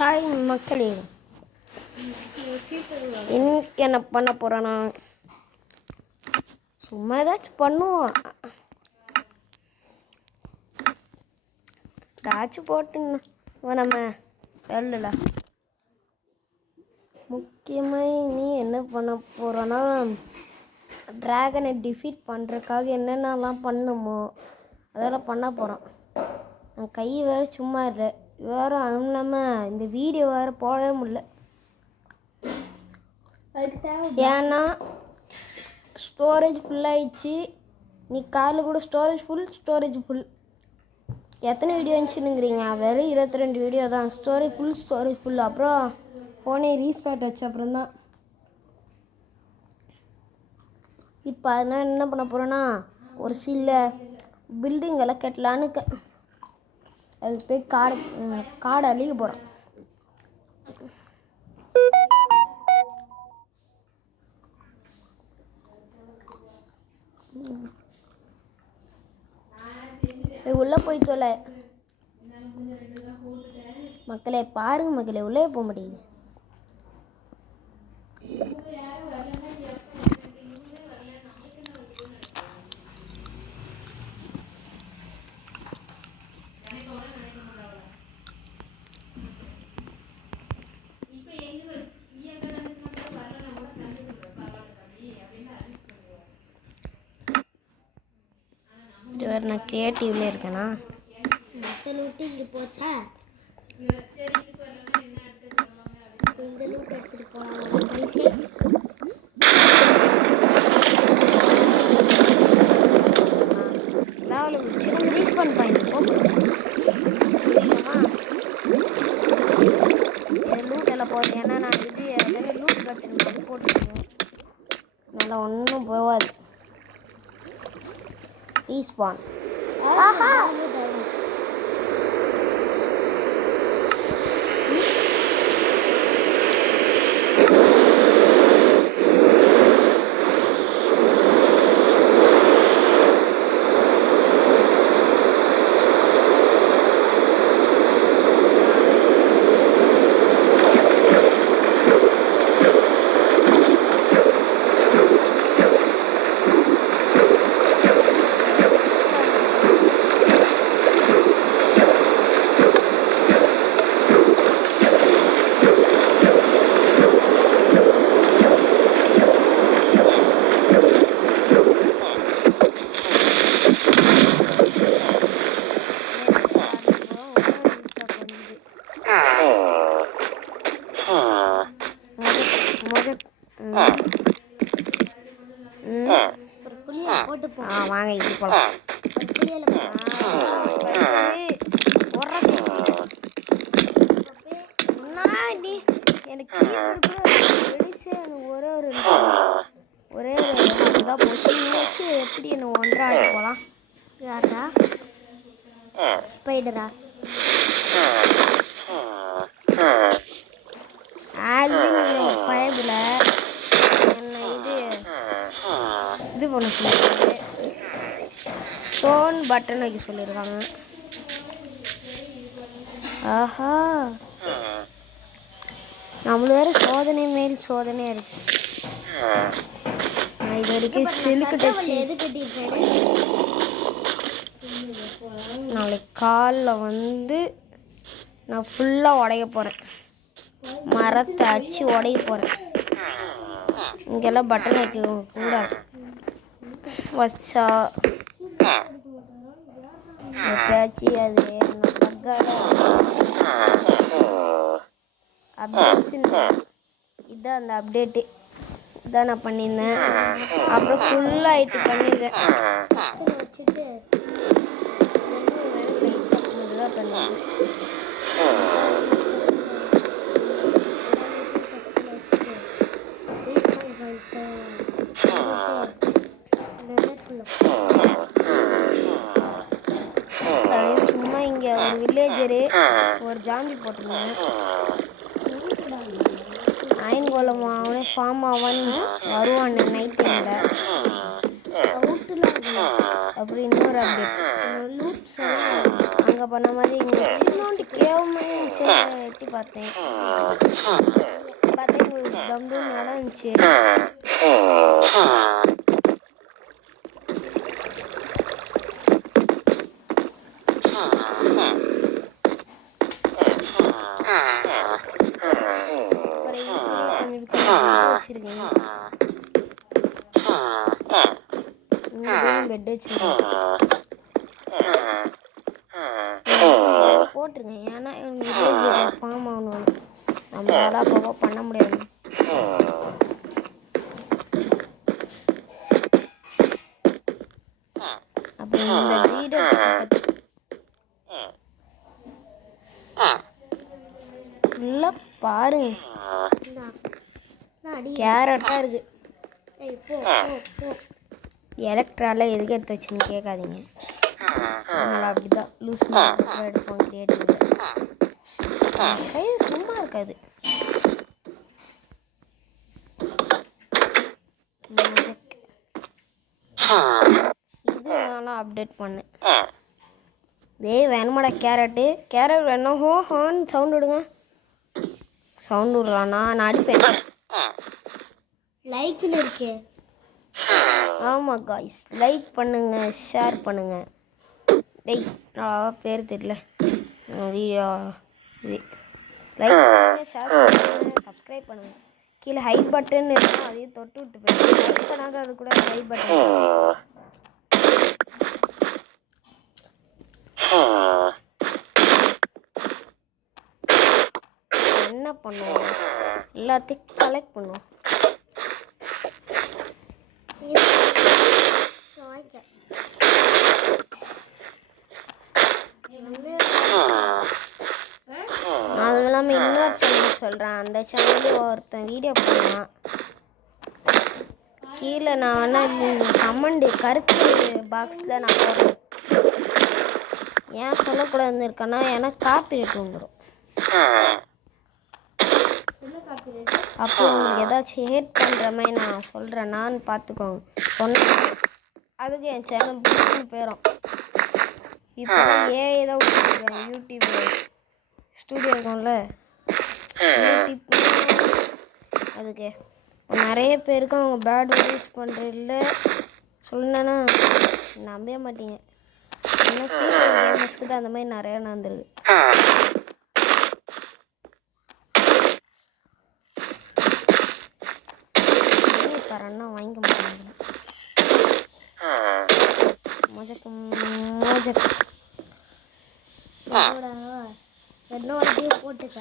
Hi மக்களே, இன்னைக்கு என்ன பண்ண போகிறேன்னா சும்மா ஏதாச்சும் பண்ணுவோம். ஏதாச்சும் போட்டு நம்ம சொல்லல. முக்கியமாக நீ என்ன பண்ண போகிறோன்னா ட்ராகனை டிஃபீட் பண்ணுறதுக்காக என்னென்னலாம் பண்ணுமோ அதெல்லாம் பண்ண போகிறோம். என் கை வேறு சும்மா இல்லை, வேறு இல்லாமல் இந்த வீடியோ வேறு போடவே முடியல. ஏன்னா ஸ்டோரேஜ் ஃபுல்லாகிடுச்சு. நீ காலையில் கூட ஸ்டோரேஜ் ஃபுல். எத்தனை வீடியோ இருந்துச்சுன்னுங்கிறீங்க? வெறும் 22 வீடியோ தான். Storage full. அப்புறம் ஃபோனே ரீஸ்டார்ட் ஆச்சு. அப்புறம் தான் இப்போ அதனால் என்ன பண்ண போகிறோன்னா ஒரு சில பில்டிங் எல்லாம் கட்டலான்னு அதுக்கு போய் காடை அழிக்க போகிறோம். உள்ளே போய் சொல்ல மக்களே, பாருங்க மக்களே, உள்ளே போக முடியுது. நான் கிரியேட்டிவ்ல இருக்கேனா? இங்கே போச்சா? இந்த லூட் எடுத்துட்டு போகலாம். ரீஸ்பான் பாயிண்ட் லூட் எல்லாம் போகுது. ஏன்னா நான் இது லூட் வச்சுருக்கேன் போட்டுருக்கேன். நல்லா ஒன்றும் போகாது. ரீஸ்பான் வாங்க இது போலாம். எனக்கு ஒரே இதாக போச்சு. எப்படி என்ன ஒன்றாடி போகலாம்? யாரா ஸ்பைடரா? பயத்தில் என்ன இது பண்ண சொல்லியிருக்காங்க. ஸ்டோன் பட்டன் வைக்க சொல்லியிருக்காங்க. ஆஹா, நம்மள வேறு சோதனை மேல் சோதனையாக இருக்கு. நான் இது வரைக்கும் சிலுக்கு டச்சு நாளைக்கு காலில் நான் ஃபுல்லாக உடைய போகிறேன். மரத்தை அடித்து உடைய போகிறேன். இங்கெல்லாம் பட்டன் வைக்க கூடாது. வச்சா எப்பயாச்சு அது இதான் அந்த அப்டேட்டு இதான் நான் பண்ணியிருந்தேன். அப்புறம் ஃபுல்லாகிட்டு பண்ணியிருக்கேன். வச்சுட்டு தான் பண்ணுவேன். சும்மா இங்கே ஒரு வில்லேஜரு ஒரு ஜாம்பி போட்டிருந்தேன். அயன்கோலம் அவனே ஃபார்ம் ஆவான் வருவான் நைட் டைமில். அப்படி இன்னொரு அப்டேட் அங்கே பண்ண மாதிரி இங்கே சின்னோண்டி கேவமாக இருந்துச்சு. எட்டி பார்த்தேன். பார்த்தா இங்கே ஒரு தம்பு இடம் இருந்துச்சு. வச்சிருக்கேன் பெட் வச்சிருக்கேன் போட்டிருக்கேன். ஏன்னா ஃபார்ம் ஆகணும், நம்மளால அப்போ பண்ண முடியாது. அப்போ இந்த வீடியோ ஃபுல்லாக பாருங்க, கேரட்டாக இருக்குது. எலக்ட்ரால எதுக்கு எடுத்து வச்சுன்னு கேட்காதீங்க. நம்மளை அப்படிதான் லூஸ் எடுப்போம். கிரியேட்டிவ் கை சும்மா இருக்காது. இது நான் அப்டேட் பண்ணேன். வேணுமாடா கேரட் வேணும். ஹோன்னு சவுண்ட் விடுங்க. சவுண்ட் விடுறானா நான் அடிப்பேன். லைக்கில் இருக்கே. ஆமாம் காய்ஸ், லைக் பண்ணுங்க, ஷேர் பண்ணுங்க. டேய் நான் பேர் தெரியல. வீடியோ லைக் பண்ணுங்க, ஷேர் பண்ணுங்க, சப்ஸ்கிரைப் பண்ணுங்க. கீழே ஹை பட்டன் இருக்கும், அதையும் தொட்டு விட்டு போயிடுங்க. லைக் பண்ணாத அது கூட ஹை பட்டன். என்ன பண்ணுவோம், எல்லாத்தையும் கலெக்ட் பண்ணுவோம். அது இல்லாமல் இன்னொரு சேனல் சொல்கிறேன். அந்த சேனலில் ஒருத்தன் வீடியோ போடுவான். கீழே நான் வேணால் கமெண்ட் கருத்து பாக்ஸில் நான் போடுறேன். ஏன் சொல்லக்கூடாதுன்னு இருக்கேன்னா ஏன்னா காப்பிரைட் வந்துடும். அப்போ உங்களுக்கு ஏதாச்சும் ஹேட் பண்ணுற மாதிரி நான் சொல்கிறேன்னான்னு பார்த்துக்கோங்க. சொன்ன அதுக்கு என் சேனல் புதுசு போயிடும். இப்போ ஏதோ யூடியூப் ஸ்டூடியோ இருக்கும்ல, யூடியூப் அதுக்கு நிறைய பேருக்கு அவங்க பேட் யூஸ் பண்ணுறதில்ல சொன்னேன்னா நம்பவே மாட்டீங்க. எனக்கு கேமர்ஸ்க்கு தான் அந்த மாதிரி நிறையா நடந்துருக்கு. தரேன்னா வாங்கிக்க மாட்டாங்க. மோஜக்கு என்னோட போட்டுக்க.